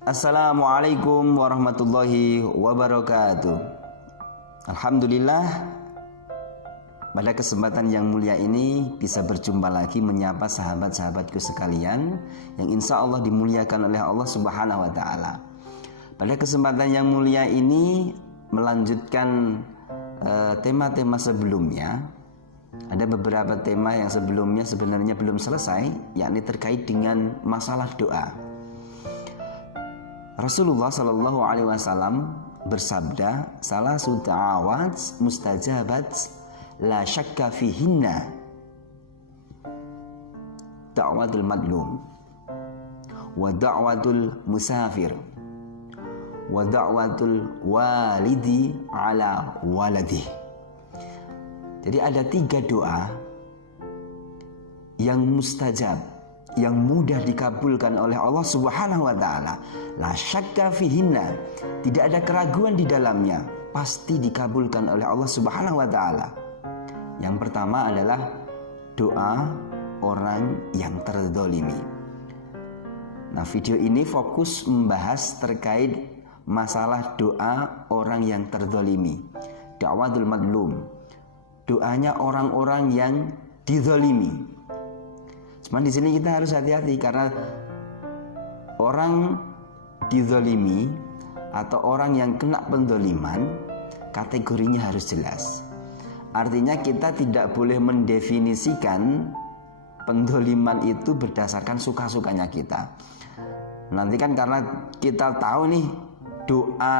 Assalamualaikum warahmatullahi wabarakatuh. Alhamdulillah, pada kesempatan yang mulia ini bisa berjumpa lagi menyapa sahabat-sahabatku sekalian yang insya Allah dimuliakan oleh Allah Subhanahu wa Ta'ala. Pada kesempatan yang mulia ini melanjutkan tema-tema sebelumnya. Ada beberapa tema yang sebelumnya sebenarnya belum selesai, yakni terkait dengan masalah doa. Rasulullah Shallallahu Alaihi Wasallam bersabda, salah da'awat mustajabat la syakka fihinna da'watul madlum wa da'watul musafir wa da'watul walidi ala waladih. Jadi ada 3 doa yang mustajab, yang mudah dikabulkan oleh Allah Subhanahu wa Ta'ala. La syakka fihinna, tidak ada keraguan di dalamnya, pasti dikabulkan oleh Allah Subhanahu wa Ta'ala. Yang pertama adalah doa orang yang terzalimi. Nah, video ini fokus membahas terkait masalah doa orang yang terzalimi, da'watul madlum, doanya orang-orang yang dizalimi. Cuman di sini kita harus hati-hati karena orang dizalimi atau orang yang kena penzaliman kategorinya harus jelas. Artinya kita tidak boleh mendefinisikan penzaliman itu berdasarkan suka-sukanya kita. Nanti kan karena kita tahu nih doa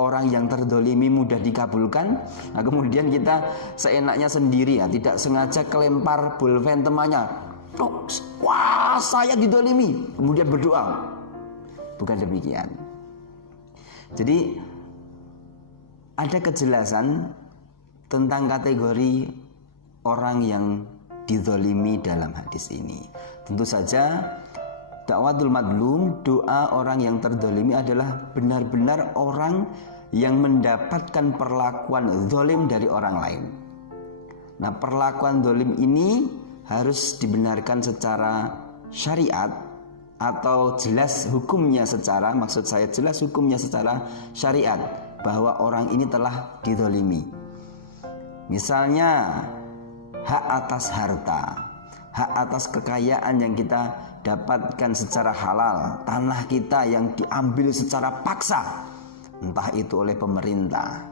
orang yang terzalimi mudah dikabulkan, nah kemudian kita seenaknya sendiri ya, tidak sengaja kelempar pulpen temannya. Wah, saya didolimi, kemudian berdoa. Bukan demikian. Jadi ada kejelasan tentang kategori orang yang didolimi dalam hadis ini. Tentu saja da'watul madlum, doa orang yang terdolimi adalah benar-benar orang yang mendapatkan perlakuan zalim dari orang lain. Nah, perlakuan zalim ini harus dibenarkan secara syariat atau jelas hukumnya secara, maksud saya jelas hukumnya secara syariat bahwa orang ini telah dizalimi. Misalnya hak atas harta, hak atas kekayaan yang kita dapatkan secara halal, tanah kita yang diambil secara paksa, entah itu oleh pemerintah,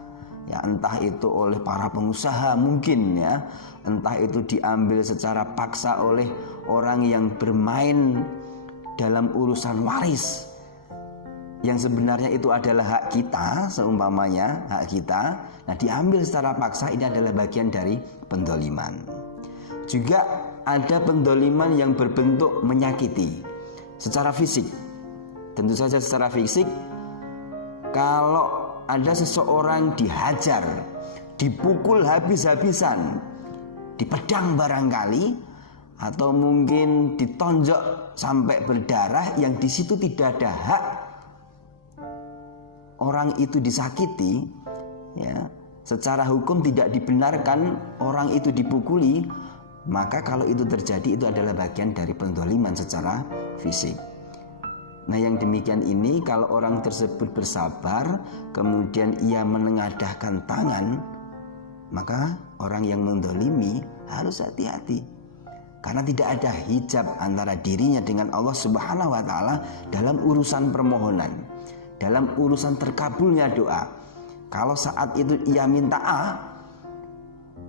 ya entah itu oleh para pengusaha mungkin ya, entah itu diambil secara paksa oleh orang yang bermain dalam urusan waris yang sebenarnya itu adalah hak kita, seumpamanya hak kita, nah diambil secara paksa, ini adalah bagian dari penzaliman. Juga ada penzaliman yang berbentuk menyakiti secara fisik. Tentu saja secara fisik, kalau ada seseorang dihajar, dipukul habis-habisan, dipedang barangkali, atau mungkin ditonjok sampai berdarah, yang di situ tidak ada hak orang itu disakiti, ya, secara hukum tidak dibenarkan orang itu dipukuli, maka kalau itu terjadi itu adalah bagian dari penzaliman secara fisik. Nah, yang demikian ini kalau orang tersebut bersabar kemudian ia menengadahkan tangan, maka orang yang menzalimi harus hati-hati, karena tidak ada hijab antara dirinya dengan Allah Subhanahu wa Ta'ala dalam urusan permohonan, dalam urusan terkabulnya doa. Kalau saat itu ia minta A,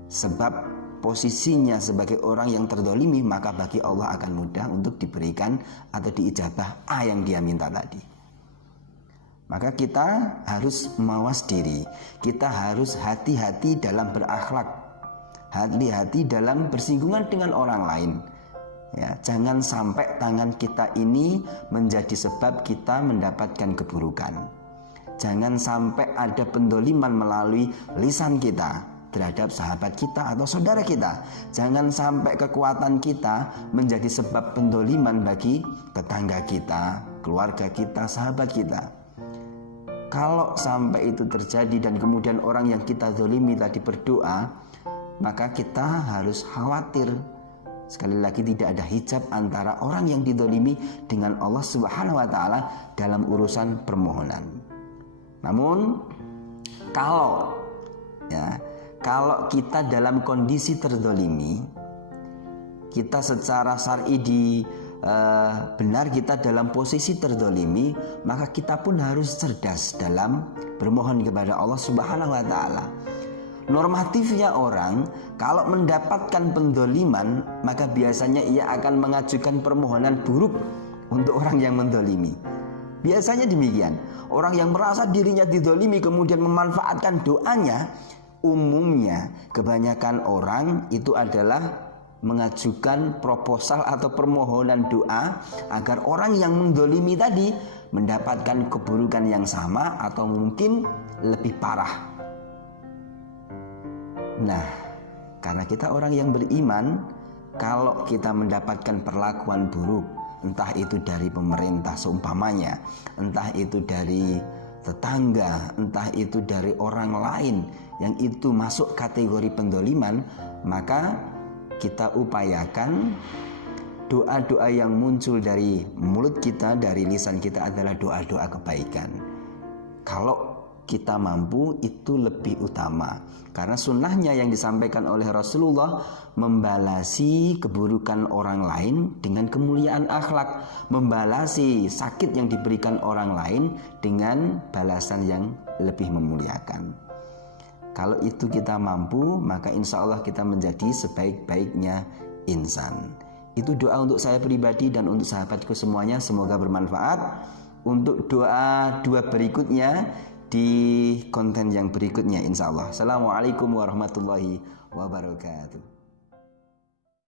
sebab posisinya sebagai orang yang terzalimi, maka bagi Allah akan mudah untuk diberikan atau diijabah A yang dia minta tadi. Maka kita harus mawas diri, kita harus hati-hati dalam berakhlak, hati-hati dalam bersinggungan dengan orang lain. Ya, jangan sampai tangan kita ini menjadi sebab kita mendapatkan keburukan. Jangan sampai ada penzaliman melalui lisan kita terhadap sahabat kita atau saudara kita. Jangan sampai kekuatan kita menjadi sebab penzaliman bagi tetangga kita, keluarga kita, sahabat kita. Kalau sampai itu terjadi dan kemudian orang yang kita zalimi tadi berdoa, maka kita harus khawatir Sekali lagi, tidak ada hijab antara orang yang didolimi dengan Allah Subhanahu wa Ta'ala dalam urusan permohonan. Namun kalau kita dalam kondisi terdolimi, kita secara syar'i benar kita dalam posisi terdolimi, maka kita pun harus cerdas dalam bermohon kepada Allah Subhanahu wa Ta'ala. Normatifnya orang kalau mendapatkan pendoliman, maka biasanya ia akan mengajukan permohonan buruk untuk orang yang mendolimi. Biasanya demikian. Orang yang merasa dirinya didolimi kemudian memanfaatkan doanya, umumnya kebanyakan orang itu adalah mengajukan proposal atau permohonan doa agar orang yang mendolimi tadi mendapatkan keburukan yang sama atau mungkin lebih parah. Nah, karena kita orang yang beriman, kalau kita mendapatkan perlakuan buruk, entah itu dari pemerintah seumpamanya, entah itu dari tetangga, entah itu dari orang lain yang itu masuk kategori pendoliman, maka kita upayakan doa-doa yang muncul dari mulut kita, dari lisan kita adalah doa-doa kebaikan. Kalau kita mampu, itu lebih utama, karena sunnahnya yang disampaikan oleh Rasulullah membalasi keburukan orang lain dengan kemuliaan akhlak, membalasi sakit yang diberikan orang lain dengan balasan yang lebih memuliakan. Kalau itu kita mampu, maka insya Allah kita menjadi sebaik-baiknya insan. Itu doa untuk saya pribadi dan untuk sahabatku semuanya, semoga bermanfaat. Untuk doa berikutnya di konten yang berikutnya insya Allah. Assalamualaikum warahmatullahi wabarakatuh.